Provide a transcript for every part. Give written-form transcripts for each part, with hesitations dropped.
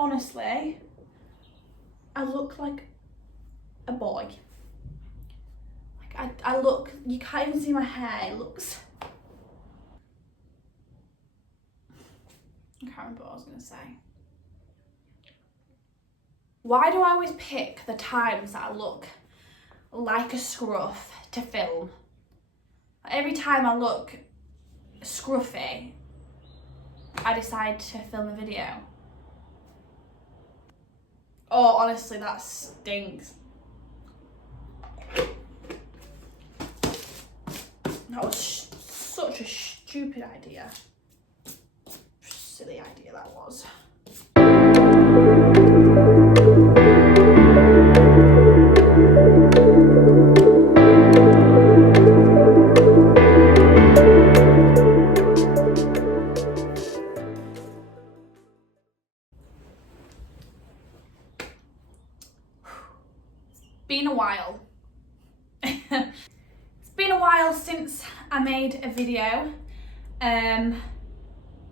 honestly, I look like a boy. Like I look, you can't even see my hair, it looks... I can't remember what I was going to say. Why do I always pick the times that I look like a scruff to film? Every time I look scruffy, I decide to film a video. Oh, honestly, that stinks. That was such a stupid idea. Silly idea that was. Been a while. It's been a while since I made a video.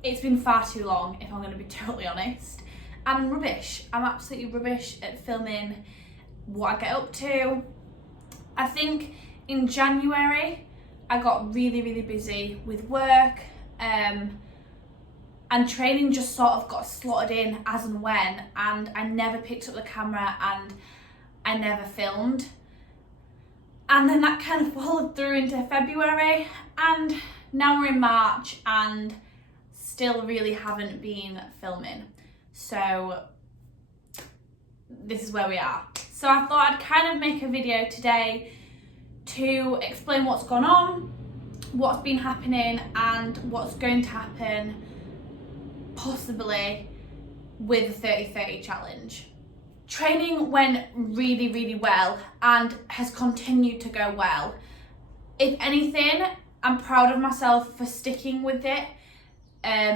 It's been far too long, if I'm going to be totally honest. I'm rubbish. I'm absolutely rubbish at filming what I get up to. I think in January I got really busy with work, and training just sort of got slotted in as and when, and I never picked up the camera and I never filmed. And then that kind of followed through into February, and now we're in March and still really haven't been filming. So this is where we are. So I thought I'd kind of make a video today to explain what's gone on, what's been happening, and what's going to happen possibly with the 30-30 challenge. Training went really well and has continued to go well. If anything, I'm proud of myself for sticking with it,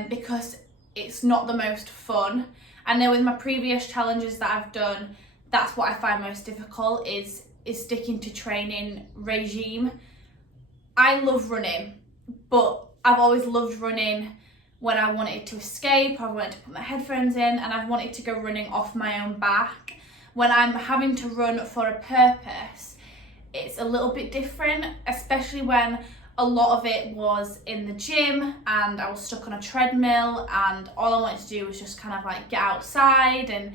because it's not the most fun. I know with my previous challenges that I've done, that's what I find most difficult is sticking to training regime. I love running, but I've always loved running when I wanted to escape, I wanted to put my headphones in, and I've wanted to go running off my own back. When I'm having to run for a purpose, it's a little bit different, especially when a lot of it was in the gym and I was stuck on a treadmill and all I wanted to do was just kind of like get outside, and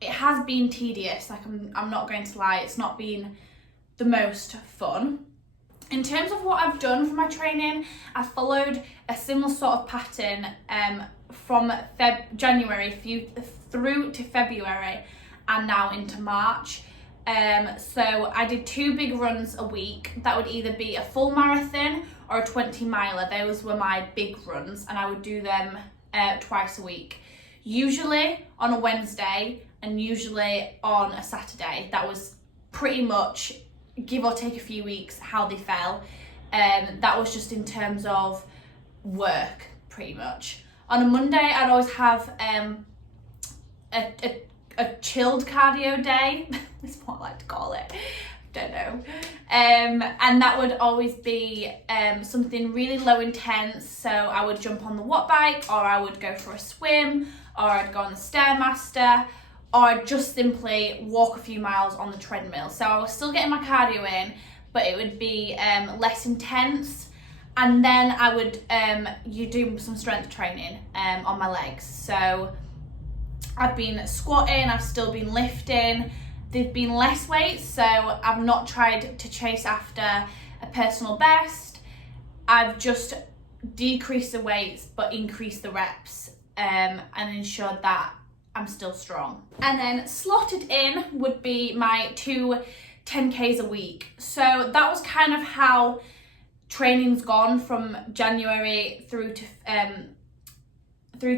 it has been tedious. Like I'm not going to lie, it's not been the most fun. In terms of what I've done for my training, I followed a similar sort of pattern from January through to February and now into March. So I did 2 big runs a week. That would either be a full marathon or a 20-miler. Those were my big runs, and I would do them twice a week. Usually on a Wednesday and usually on a Saturday. That was pretty much, give or take a few weeks, how they fell. That was just in terms of work, pretty much. On a Monday, I'd always have a chilled cardio day. That's what I like to call it. Don't know. And that would always be something really low intense. So I would jump on the watt bike, or I would go for a swim, or I'd go on the Stairmaster, or I'd just simply walk a few miles on the treadmill. So I was still getting my cardio in, but it would be less intense. And then I would you do some strength training on my legs. So I've been squatting, I've still been lifting. They've been less weights, so I've not tried to chase after a personal best. I've just decreased the weights but increased the reps, and ensured that I'm still strong. And then slotted in would be my 2 10Ks a week. So that was kind of how training's gone from January through to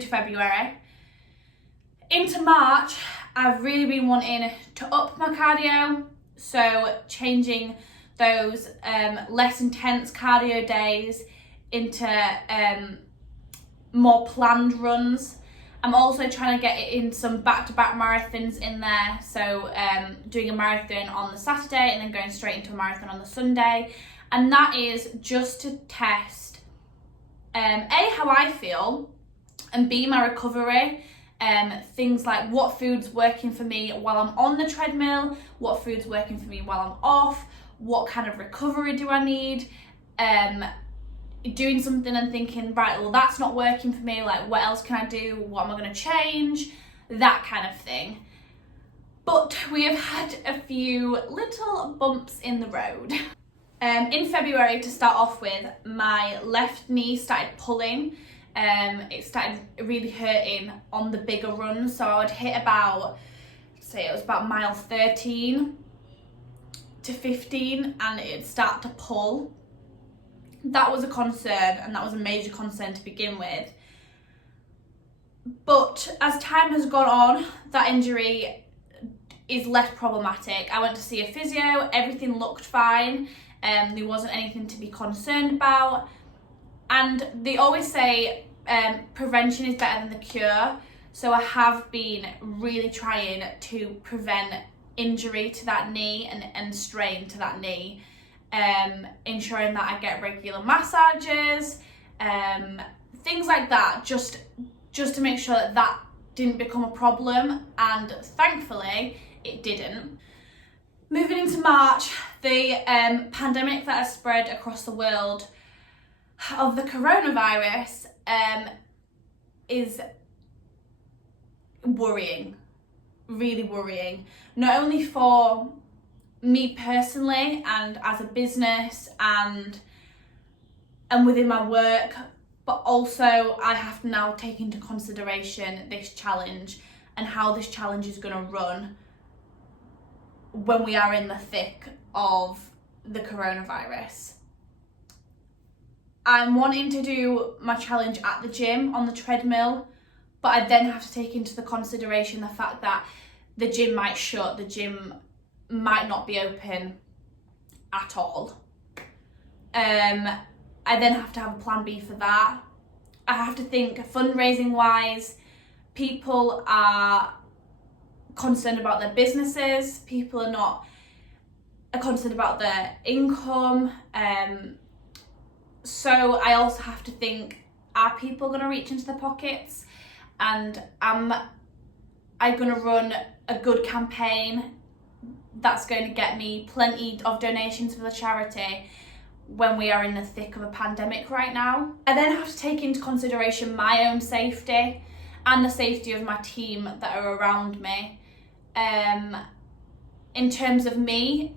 February. Into March, I've really been wanting to up my cardio, so changing those less intense cardio days into more planned runs. I'm also trying to get in some back-to-back marathons in there, so doing a marathon on the Saturday and then going straight into a marathon on the Sunday, and that is just to test A, how I feel, and B, my recovery. Things like what food's working for me while I'm on the treadmill, what food's working for me while I'm off, what kind of recovery do I need, doing something and thinking, right, well, that's not working for me, like what else can I do, what am I going to change, that kind of thing. But we have had a few little bumps in the road. In February, to start off with, my left knee started pulling. It started really hurting on the bigger runs, so I would hit about, say it was about mile 13 to 15, and it'd start to pull. That was a concern, and that was a major concern to begin with. But as time has gone on, that injury is less problematic. I went to see a physio, everything looked fine, there wasn't anything to be concerned about. And they always say prevention is better than the cure. So I have been really trying to prevent injury to that knee and strain to that knee, ensuring that I get regular massages, things like that, just to make sure that that didn't become a problem, and thankfully it didn't. Moving into March, the pandemic that has spread across the world of the coronavirus is worrying, really worrying, not only for me personally and as a business and within my work, but also I have to now take into consideration this challenge and how this challenge is going to run when we are in the thick of the coronavirus. I'm wanting to do my challenge at the gym on the treadmill, but I then have to take into the consideration the fact that the gym might shut, the gym might not be open at all. I then have to have a plan B for that. I have to think fundraising wise, people are concerned about their businesses, people are concerned about their income. So I also have to think, are people going to reach into their pockets? And am I going to run a good campaign that's going to get me plenty of donations for the charity when we are in the thick of a pandemic right now? I then have to take into consideration my own safety and the safety of my team that are around me. In terms of me,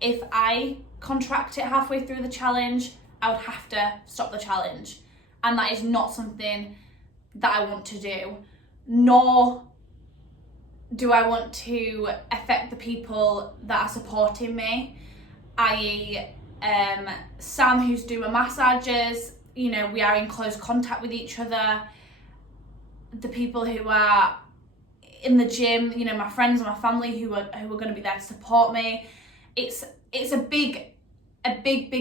if I contract it halfway through the challenge, I would have to stop the challenge. And that is not something that I want to do, nor do I want to affect the people that are supporting me, i.e. Sam, who's doing my massages. You know, we are in close contact with each other. The people who are in the gym, you know, my friends and my family who are going to be there to support me. It's a big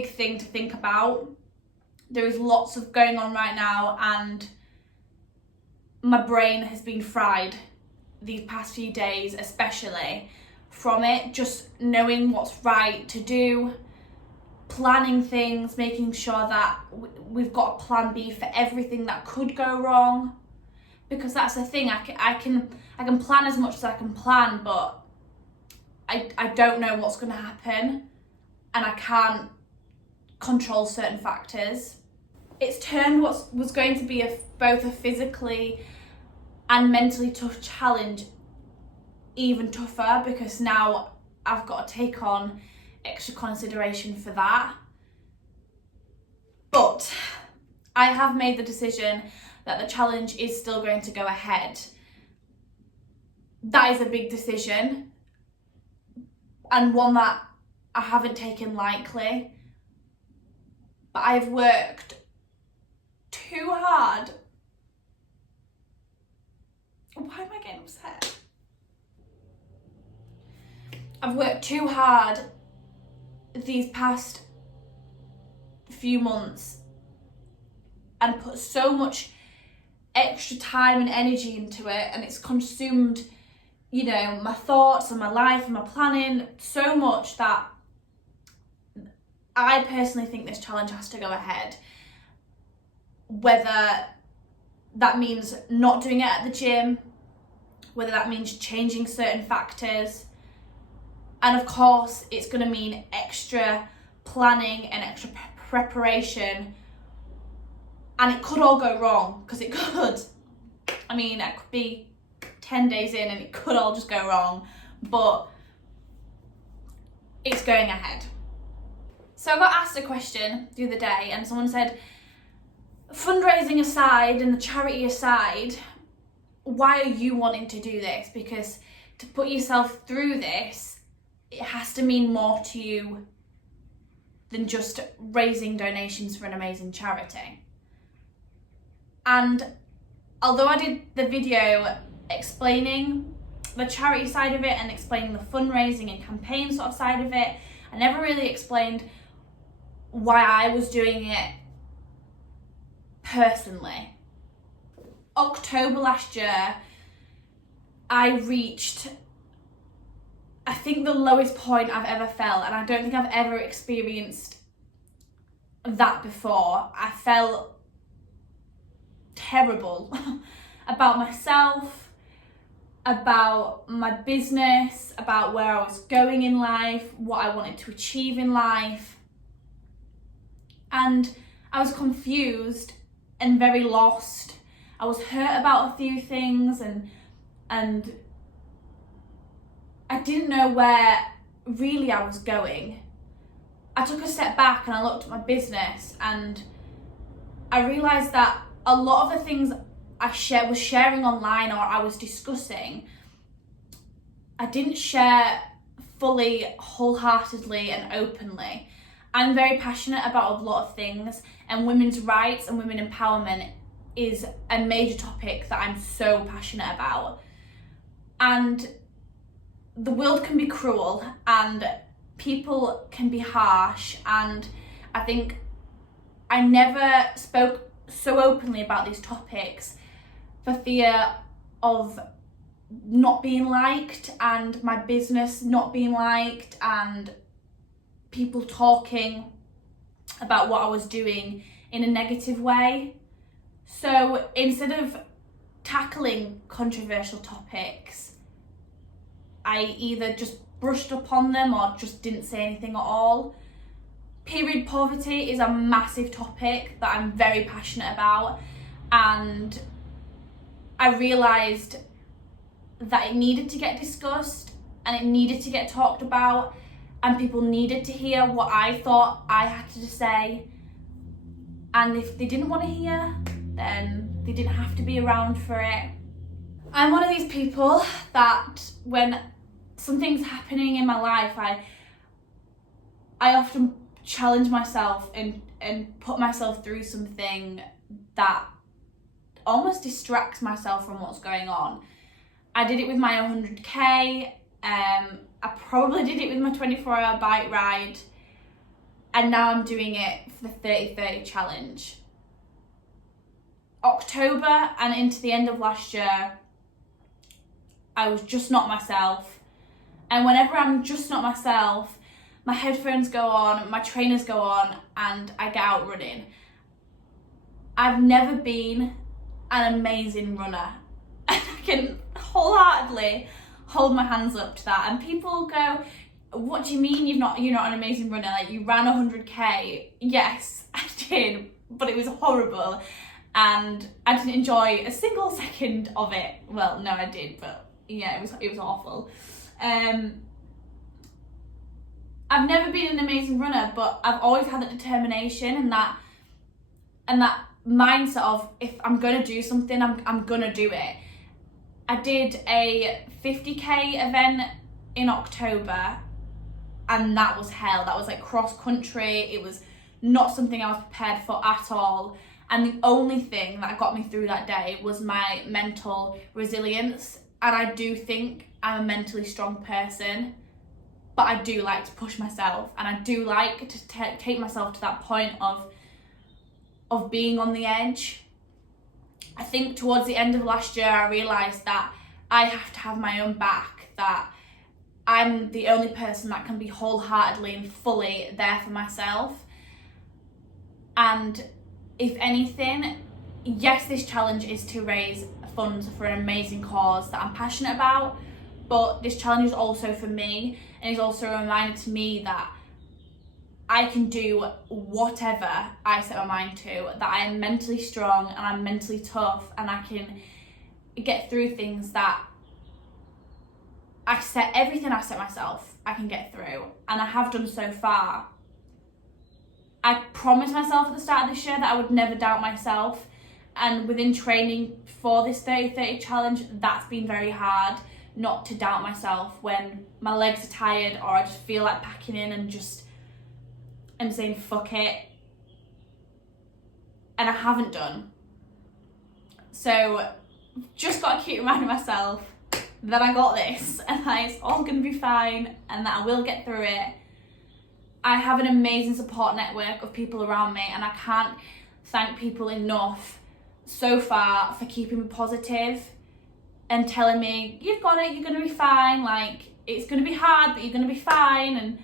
thing to think about. There is lots of going on right now, and my brain has been fried these past few days, especially from it, just knowing what's right to do, planning things, making sure that we've got a plan B for everything that could go wrong. Because that's the thing, I can plan as much as I can plan, but I don't know what's going to happen, and I can't control certain factors. It's turned what was going to be both a physically and mentally tough challenge even tougher, because now I've got to take on extra consideration for that. But I have made the decision that the challenge is still going to go ahead. That is a big decision, and one that I haven't taken lightly. But I've worked too hard. Why am I getting upset? I've worked too hard these past few months and put so much extra time and energy into it, and it's consumed, you know, my thoughts and my life and my planning so much that I personally think this challenge has to go ahead. Whether that means not doing it at the gym, whether that means changing certain factors. And of course, it's going to mean extra planning and extra preparation. And it could all go wrong, because it could. I mean, it could be 10 days in and it could all just go wrong, but it's going ahead. So I got asked a question the other day, and someone said, fundraising aside and the charity aside, why are you wanting to do this? Because to put yourself through this, it has to mean more to you than just raising donations for an amazing charity. And although I did the video explaining the charity side of it and explaining the fundraising and campaign sort of side of it, I never really explained why I was doing it personally. October last year, I reached, I think, the lowest point I've ever felt, and I don't think I've ever experienced that before. I felt terrible about myself, about my business, about where I was going in life, what I wanted to achieve in life. And I was confused and very lost. I was hurt about a few things, and I didn't know where really I was going. I took a step back and I looked at my business, and I realised that a lot of the things I was sharing online or I was discussing, I didn't share fully, wholeheartedly and openly. I'm very passionate about a lot of things, and women's rights and women empowerment is a major topic that I'm so passionate about. And the world can be cruel and people can be harsh, and I think I never spoke so openly about these topics for fear of not being liked and my business not being liked and people talking about what I was doing in a negative way. So instead of tackling controversial topics, I either just brushed upon them or just didn't say anything at all. Period poverty is a massive topic that I'm very passionate about, and I realised that it needed to get discussed and it needed to get talked about, and people needed to hear what I thought I had to say. And if they didn't want to hear, then they didn't have to be around for it. I'm one of these people that when something's happening in my life, I often challenge myself and put myself through something that almost distracts myself from what's going on. I did it with my 100k, I probably did it with my 24-hour bike ride, and now I'm doing it for the 30-30 challenge. October and into the end of last year, I was just not myself. And whenever I'm just not myself, my headphones go on, my trainers go on, and I get out running. I've never been an amazing runner. I can wholeheartedly hold my hands up to that. And people go, what do you mean you're not an amazing runner? Like, you ran 100k. Yes, I did, but it was horrible. And I didn't enjoy a single second of it. Well, no, I did, but yeah, it was awful. I've never been an amazing runner, but I've always had that determination and that mindset of, if I'm gonna do something, I'm gonna do it. I did a 50k event in October, and that was hell. That was like cross country. It was not something I was prepared for at all. And the only thing that got me through that day was my mental resilience. And I do think I'm a mentally strong person, but I do like to push myself, and I do like to take myself to that point of being on the edge. I think towards the end of last year, I realised that I have to have my own back, that I'm the only person that can be wholeheartedly and fully there for myself. And if anything, yes, this challenge is to raise funds for an amazing cause that I'm passionate about, but this challenge is also for me, and is also a reminder to me that I can do whatever I set my mind to, that I am mentally strong and I'm mentally tough, and I can get through things that everything I set myself, I can get through, and I have done so far. I promised myself at the start of this year that I would never doubt myself, and within training for this 30-30 challenge, that's been very hard, not to doubt myself when my legs are tired or I just feel like packing in and just I'm saying fuck it, and I haven't done. So just got to keep reminding myself that I got this and that it's all going to be fine and that I will get through it. I have an amazing support network of people around me, and I can't thank people enough so far for keeping me positive and telling me, you've got it, you're going to be fine, like it's going to be hard but you're going to be fine,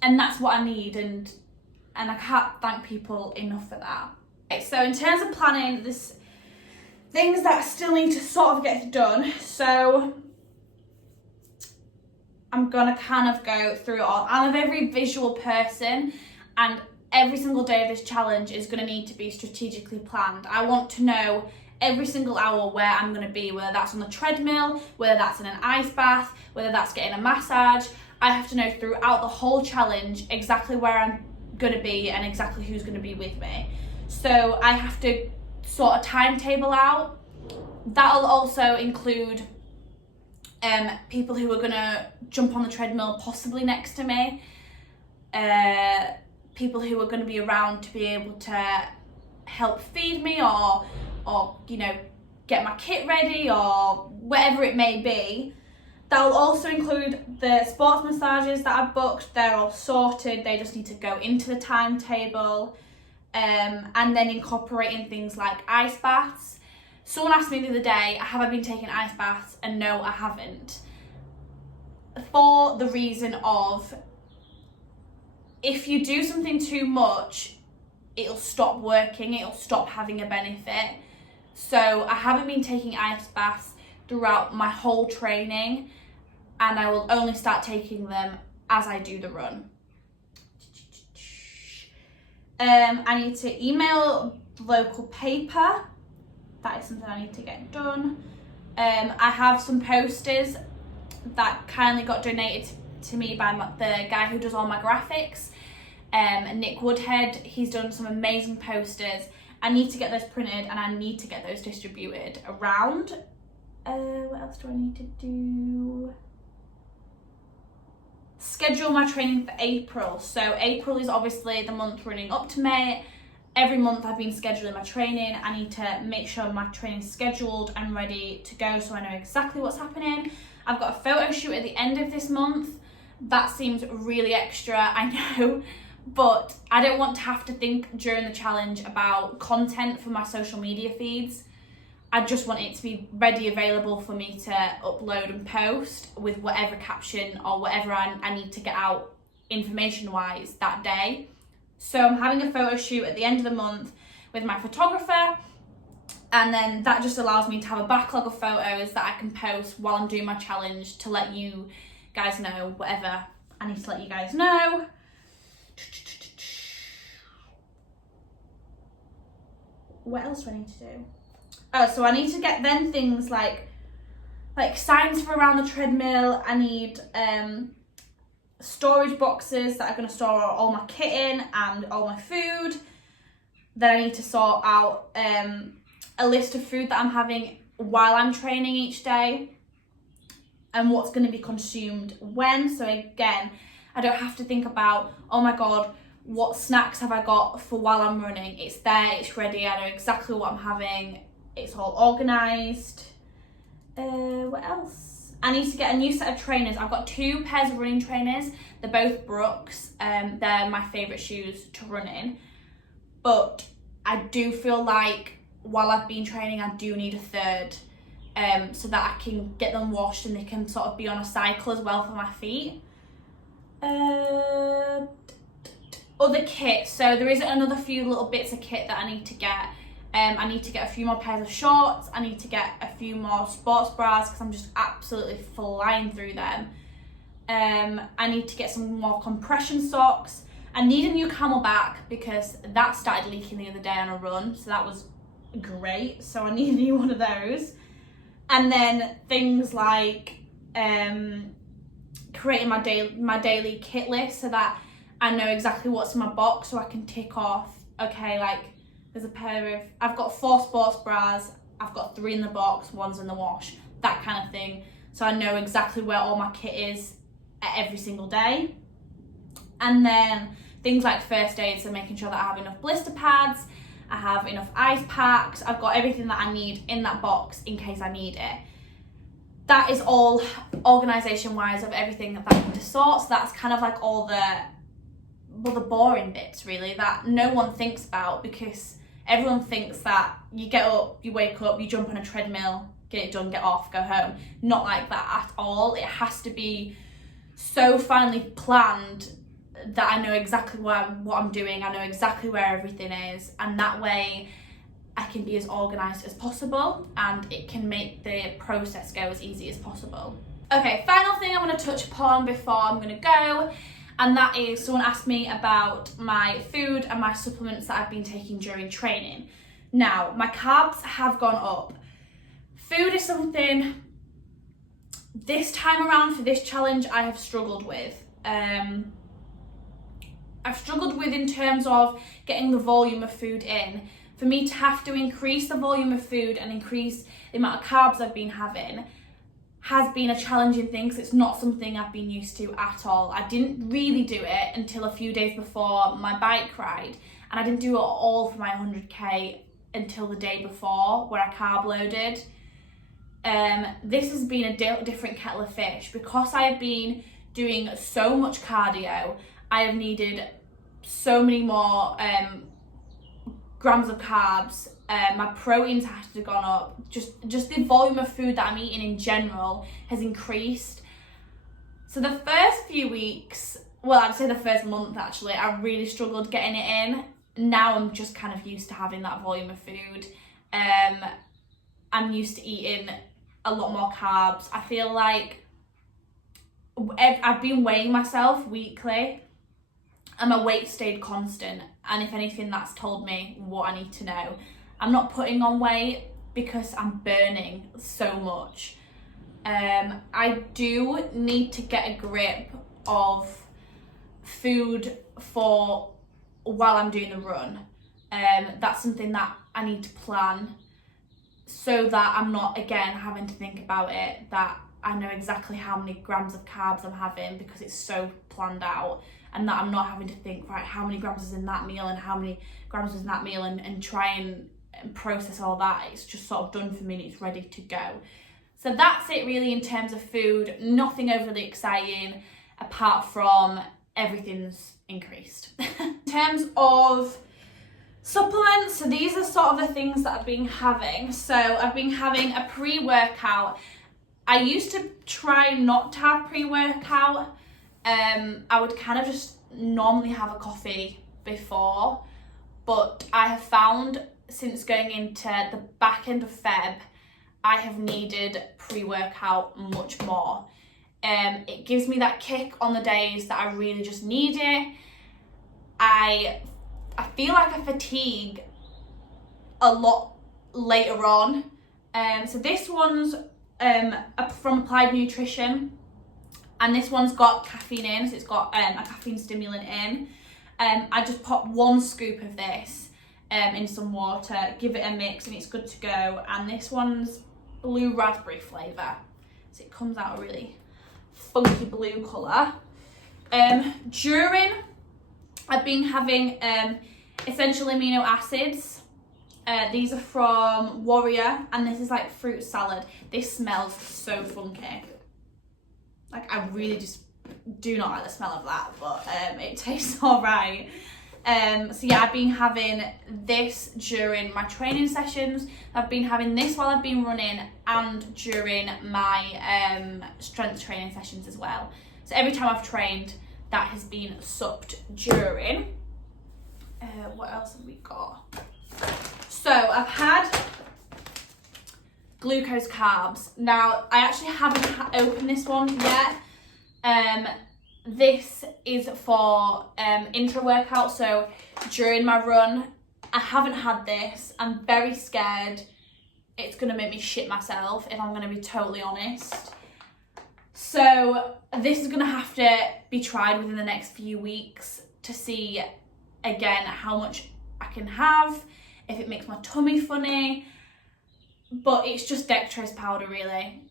and that's what I need, and I can't thank people enough for that. Okay, so in terms of planning, there's things that I still need to sort of get done, so I'm gonna kind of go through it all. I'm a very visual person, and every single day of this challenge is gonna need to be strategically planned. I want to know every single hour where I'm gonna be, whether that's on the treadmill, whether that's in an ice bath, whether that's getting a massage. I have to know throughout the whole challenge exactly where I'm gonna be and exactly who's gonna be with me. So I have to sort a timetable out. That'll also include people who are gonna jump on the treadmill possibly next to me, people who are gonna be around to be able to help feed me or you know, get my kit ready or whatever it may be. That'll also include the sports massages that I've booked. They're all sorted, they just need to go into the timetable, and then incorporating things like ice baths. Someone asked me the other day, have I been taking ice baths? And no, I haven't. For the reason of, if you do something too much, it'll stop working, it'll stop having a benefit. So I haven't been taking ice baths throughout my whole training, and I will only start taking them as I do the run. I need to email the local paper. That is something I need to get done. I have some posters that kindly got donated to me by the guy who does all my graphics, Nick Woodhead. He's done some amazing posters. I need to get those printed and I need to get those distributed around. What else do I need to do? Schedule my training for April. So April is obviously the month running up to May. Every month I've been scheduling my training. I need to make sure my training's scheduled and ready to go so I know exactly what's happening. I've got a photo shoot at the end of this month. That seems really extra, I know, but I don't want to have to think during the challenge about content for my social media feeds. I just want it to be ready, available for me to upload and post with whatever caption or whatever I need to get out information-wise that day. So I'm having a photo shoot at the end of the month with my photographer, and then that just allows me to have a backlog of photos that I can post while I'm doing my challenge to let you guys know whatever I need to let you guys know. What else do I need to do? Oh, so I need to get then things like signs for around the treadmill. I need storage boxes that are going to store all my kit in and all my food. Then I need to sort out a list of food that I'm having while I'm training each day and what's going to be consumed when. So again, I don't have to think about, oh my god, what snacks have I got for while I'm running? It's there, it's ready, I know exactly what I'm having, it's all organised. What else? I need to get a new set of trainers. I've got 2 pairs of running trainers. They're both Brooks. They're my favourite shoes to run in. But I do feel like while I've been training, I do need a third, so that I can get them washed and they can sort of be on a cycle as well for my feet. Other kit. So there is another few little bits of kit that I need to get. I need to get a few more pairs of shorts. I need to get a few more sports bras because I'm just absolutely flying through them. I need to get some more compression socks. I need a new Camelback because that started leaking the other day on a run, so that was great. So I need a new one of those. And then things like creating my daily kit list so that I know exactly what's in my box, so I can tick off, okay, like there's I've got 4 sports bras, I've got 3 in the box, 1's in the wash, that kind of thing. So I know exactly where all my kit is at every single day. And then things like first aid, so making sure that I have enough blister pads, I have enough ice packs, I've got everything that I need in that box in case I need it. That is all organisation wise of everything that I need to sort. So that's kind of like all the boring bits really that no one thinks about, because everyone thinks that you get up, you wake up, you jump on a treadmill, get it done, get off, go home. Not like that at all. It has to be so finely planned that I know exactly what I'm doing, I know exactly where everything is, and that way I can be as organised as possible and it can make the process go as easy as possible. Okay, final thing I want to touch upon before I'm going to go, and that is someone asked me about my food and my supplements that I've been taking during training. Now, my carbs have gone up. Food is something this time around for this challenge I have struggled with. I've struggled with in terms of getting the volume of food in. For me to have to increase the volume of food and increase the amount of carbs I've been having has been a challenging thing, because it's not something I've been used to at all. I didn't really do it until a few days before my bike ride, and I didn't do it all for my 100k until the day before where I carb loaded. This has been a different kettle of fish. Because I have been doing so much cardio, I have needed so many more grams of carbs. My proteins have to gone up. Just the volume of food that I'm eating in general has increased. So the first few weeks, well, I'd say the first month actually, I really struggled getting it in. Now I'm just kind of used to having that volume of food. I'm used to eating a lot more carbs. I feel like I've been weighing myself weekly and my weight stayed constant, and if anything, that's told me what I need to know. I'm not putting on weight because I'm burning so much. I do need to get a grip of food for while I'm doing the run. That's something that I need to plan so that I'm not again having to think about it, that I know exactly how many grams of carbs I'm having because it's so planned out, and that I'm not having to think, right, how many grams is in that meal and how many grams is in that meal, and try and process all that. It's just sort of done for me and it's ready to go. So that's it really in terms of food. Nothing overly exciting apart from everything's increased. In terms of supplements, so these are sort of the things that I've been having. So I've been having a pre-workout. I used to try not to have pre-workout. I would kind of just normally have a coffee before, but I have found since going into the back end of Feb, I have needed pre-workout much more. It gives me that kick on the days that I really just need it. I feel like I fatigue a lot later on. So this one's from Applied Nutrition, and this one's got caffeine in, so it's got a caffeine stimulant in. I just pop 1 scoop of this in some water, give it a mix, and it's good to go. And this one's blue raspberry flavour, so it comes out a really funky blue colour. During, I've been having essential amino acids. These are from Warrior, and this is like fruit salad. This smells so funky. Like, I really just do not like the smell of that, but it tastes alright. So yeah, I've been having this during my training sessions. I've been having this while I've been running and during my strength training sessions as well. So every time I've trained, that has been supped during. What else have we got? So I've had glucose carbs. Now, I actually haven't opened this one yet. This is for intra-workout, so during my run. I haven't had this. I'm very scared it's going to make me shit myself, if I'm going to be totally honest. So this is going to have to be tried within the next few weeks to see, again, how much I can have, if it makes my tummy funny. But it's just dextrose powder, really.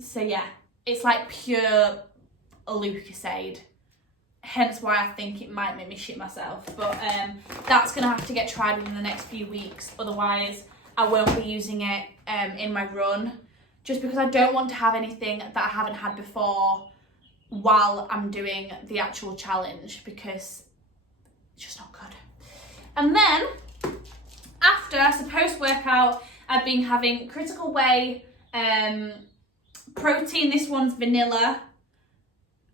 So yeah, it's like pure Lucozade. Hence why I think it might make me shit myself. But that's going to have to get tried within the next few weeks. Otherwise, I won't be using it in my run. Just because I don't want to have anything that I haven't had before while I'm doing the actual challenge. Because it's just not good. And then, after, so post-workout, I've been having Critical Whey protein. This one's vanilla.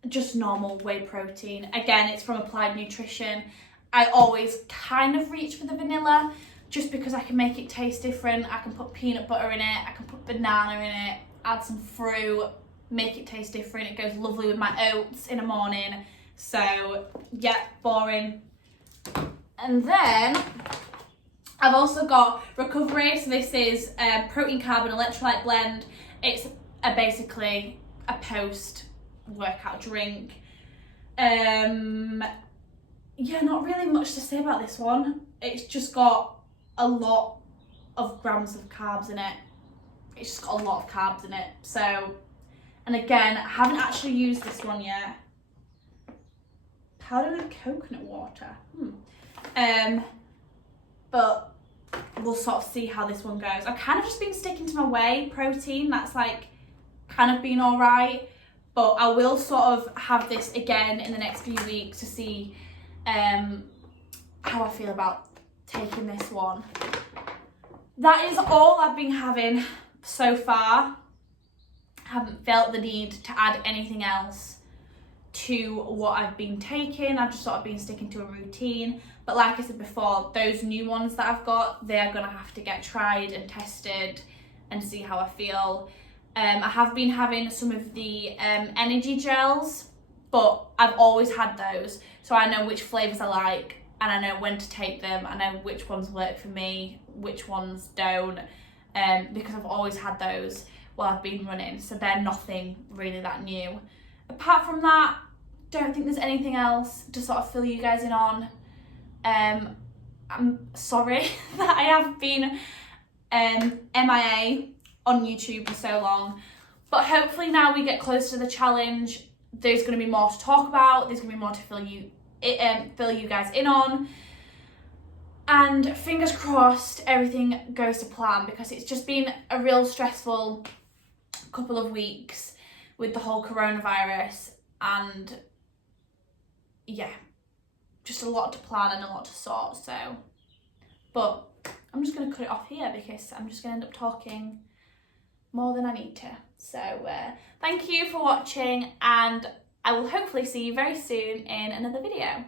Just normal whey protein. Again, it's from Applied Nutrition. I always kind of reach for the vanilla just because I can make it taste different. I can put peanut butter in it, I can put banana in it, add some fruit, make it taste different. It goes lovely with my oats in the morning. So yeah, boring. And then I've also got Recovery. So this is protein, carb and electrolyte blend. It's basically a post-workout drink. Yeah, not really much to say about this one. It's just got a lot of grams of carbs in it. It's just got a lot of carbs in it. So, and again, I haven't actually used this one yet. Powder with coconut water. But we'll sort of see how this one goes. I've kind of just been sticking to my whey protein. That's like kind of been all right. But I will sort of have this again in the next few weeks to see how I feel about taking this one. That is all I've been having so far. I haven't felt the need to add anything else to what I've been taking. I've just sort of been sticking to a routine. But like I said before, those new ones that I've got, they're going to have to get tried and tested and see how I feel. I have been having some of the energy gels, but I've always had those. So I know which flavours I like and I know when to take them. I know which ones work for me, which ones don't, because I've always had those while I've been running. So they're nothing really that new. Apart from that, don't think there's anything else to sort of fill you guys in on. I'm sorry that I have been M.I.A. on YouTube for so long, but hopefully now we get close to the challenge, there's going to be more to talk about, there's going to be more to fill you guys in on, and fingers crossed everything goes to plan, because it's just been a real stressful couple of weeks with the whole coronavirus, and yeah, just a lot to plan and a lot to sort. So, but I'm just going to cut it off here because I'm just going to end up talking more than I need to. So thank you for watching, and I will hopefully see you very soon in another video.